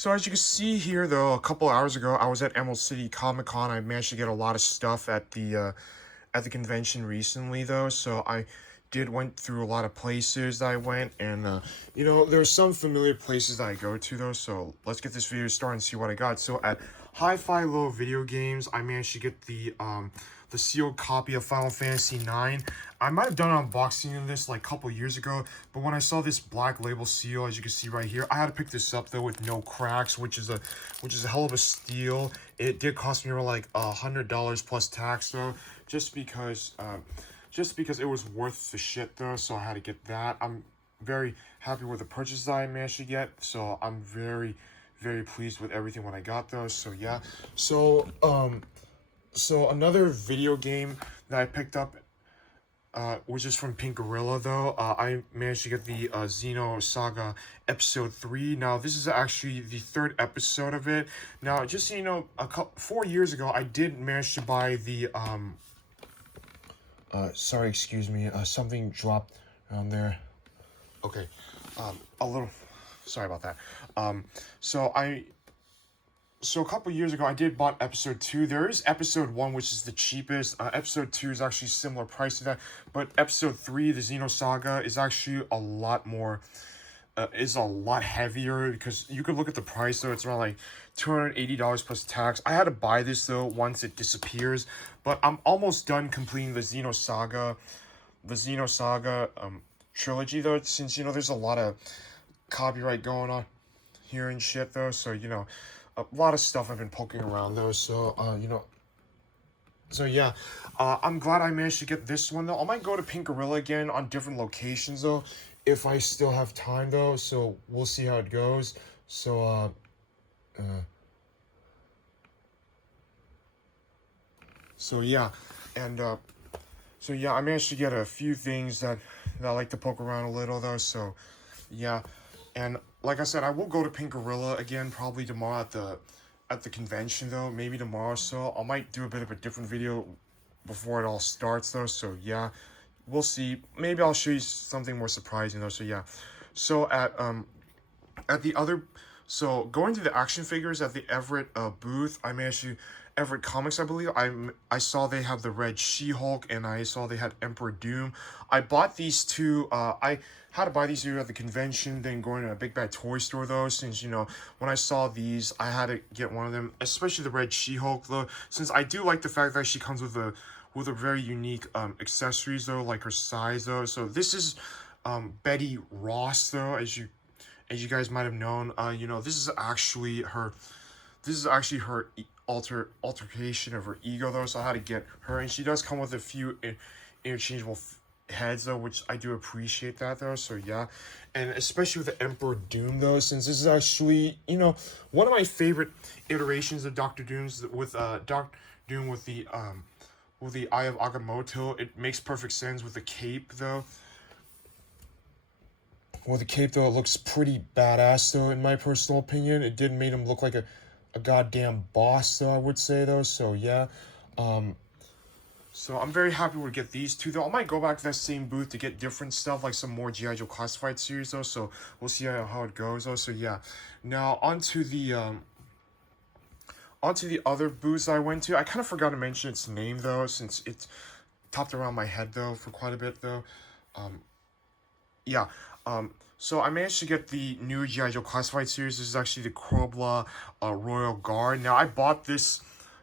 So as you can see here, though, a couple hours ago, I was at Emerald City Comic Con. I managed to get a lot of stuff at the convention recently, though. So I did went through a lot of places that I went, and there's some familiar places that I go to, though. So let's get this video started and see what I got. So at Hi-Fi Low Video Games, I managed to get the sealed copy of Final Fantasy IX. I might have done an unboxing of this like a couple years ago, but when I saw this black label seal, as you can see right here, I had to pick this up though with no cracks, which is a hell of a steal. It did cost me around like $100 plus tax though, just because it was worth the shit though, so I had to get that. I'm very happy with the purchases I managed to get, so I'm very pleased with everything when I got though. So yeah, so another video game that I picked up, which is from Pink Gorilla though, I managed to get the Xenosaga Episode 3. Now this is actually the third episode of it. Now just so you know, 4 years ago I did manage to buy the sorry, excuse me, something dropped around there. Okay, a little, sorry about that. So a couple years ago, I did bought episode 2. There is episode 1, which is the cheapest. Episode 2 is actually similar price to that. But episode 3, the Xenosaga, is actually a lot more, is a lot heavier. Because you could look at the price, though. It's around like $280 plus tax. I had to buy this, though, once it disappears. But I'm almost done completing the Xenosaga trilogy, though. Since, there's a lot of copyright going on here and shit, though. So, a lot of stuff I've been poking around though, so so yeah, I'm glad I managed to get this one though. I might go to Pink Gorilla again on different locations though, if I still have time though, so we'll see how it goes. So so yeah, and so yeah, I managed to get a few things that I like to poke around a little though, so yeah. And like I said, I will go to Pink Gorilla again probably tomorrow at the convention though. Maybe tomorrow, so I might do a bit of a different video before it all starts though. So yeah, we'll see. Maybe I'll show you something more surprising though. So yeah, so at the other, so going to the action figures at the Everett booth, I managed to, Everett Comics, I believe, I saw they have the red She-Hulk, and I saw they had Emperor Doom. I bought these two, I had to buy these two at the convention, then going to a Big Bad Toy Store though, since, when I saw these, I had to get one of them, especially the red She-Hulk though, since I do like the fact that she comes with a very unique accessories though, like her size though. So this is Betty Ross though, as you guys might have known. This is actually her altercation of her ego though, so I had to get her, and she does come with a few interchangeable heads though, which I do appreciate that though. So yeah, and especially with the Emperor Doom though, since this is actually one of my favorite iterations of Doctor Doom's, with Doctor Doom with the Eye of Agamotto. It makes perfect sense with the cape though. Well, the cape though, it looks pretty badass though, in my personal opinion. It did make him look like a goddamn boss though, I would say though. So yeah, so I'm very happy to get these two though. I might go back to that same booth to get different stuff, like some more G.I. Joe Classified series though, so we'll see how it goes though. So yeah, now onto the other booths I went to. I kind of forgot to mention its name though, since it's topped around my head though for quite a bit though. Yeah, so I managed to get the new G.I. Joe Classified series. This is actually the Krobla Royal Guard. Now I bought this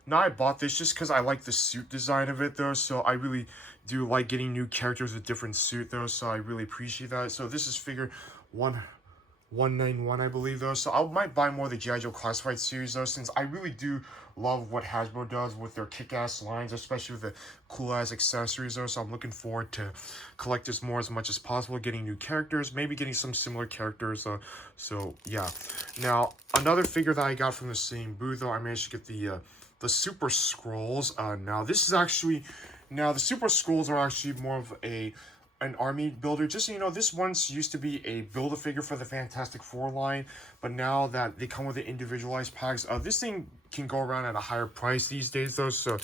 just because I like the suit design of it though, so I really do like getting new characters with different suit though, so I really appreciate that. So this is figure 191, I believe though, so I might buy more of the G.I. Joe Classified series though, since I really do love what Hasbro does with their kick-ass lines, especially with the cool-ass accessories though, so I'm looking forward to collect this more as much as possible, getting new characters, maybe getting some similar characters though. So yeah, now another figure that I got from the same booth though, I managed to get the Super Scrolls. Now this is actually, the Super Scrolls are actually more of an army builder. Just so you know, this once used to be a Build-A-Figure for the Fantastic Four line, but now that they come with the individualized packs, this thing can go around at a higher price these days though, so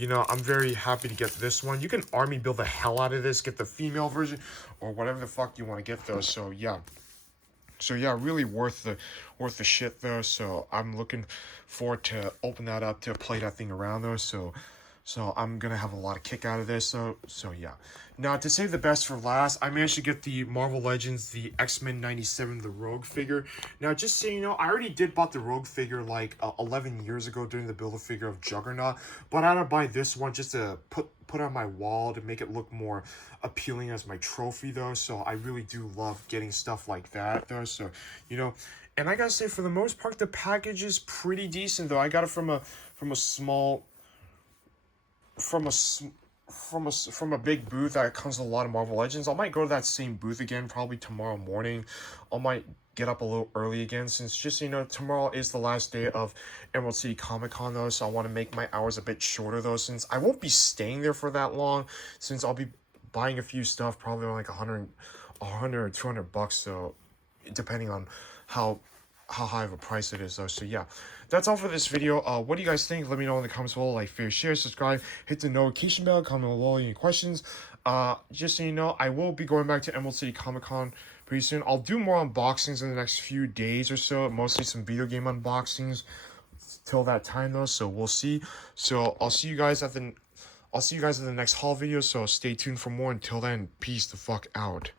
I'm very happy to get this one. You can army build the hell out of this, get the female version or whatever the fuck you want to get though. So yeah, So yeah, really worth the shit though. So I'm looking forward to open that up to play that thing around though. So I'm gonna have a lot of kick out of this. So yeah. Now to save the best for last, I managed to get the Marvel Legends, the X-Men '97, the Rogue figure. Now just so you know, I already did bought the Rogue figure like 11 years ago during the Build-A-Figure of Juggernaut, but I had to buy this one just to put on my wall to make it look more appealing as my trophy though. So I really do love getting stuff like that though. So you know, and I gotta say for the most part the package is pretty decent though. I got it from a small from a big booth that comes with a lot of Marvel Legends. I might go to that same booth again probably tomorrow morning. I might get up a little early again since just you know tomorrow is the last day of Emerald City Comic Con though, so I want to make my hours a bit shorter though since I won't be staying there for that long since I'll be buying a few stuff probably like 100 or 200 bucks, so depending on how high of a price it is though. So yeah, that's all for this video. What do you guys think? Let me know in the comments below. Like, favorite, share, subscribe, hit the notification bell, comment below any questions. Just so you know, I will be going back to Emerald City Comic Con pretty soon. I'll do more unboxings in the next few days or so, mostly some video game unboxings till that time though, so we'll see. So I'll see you guys at the next haul video, so stay tuned for more. Until then, peace the fuck out.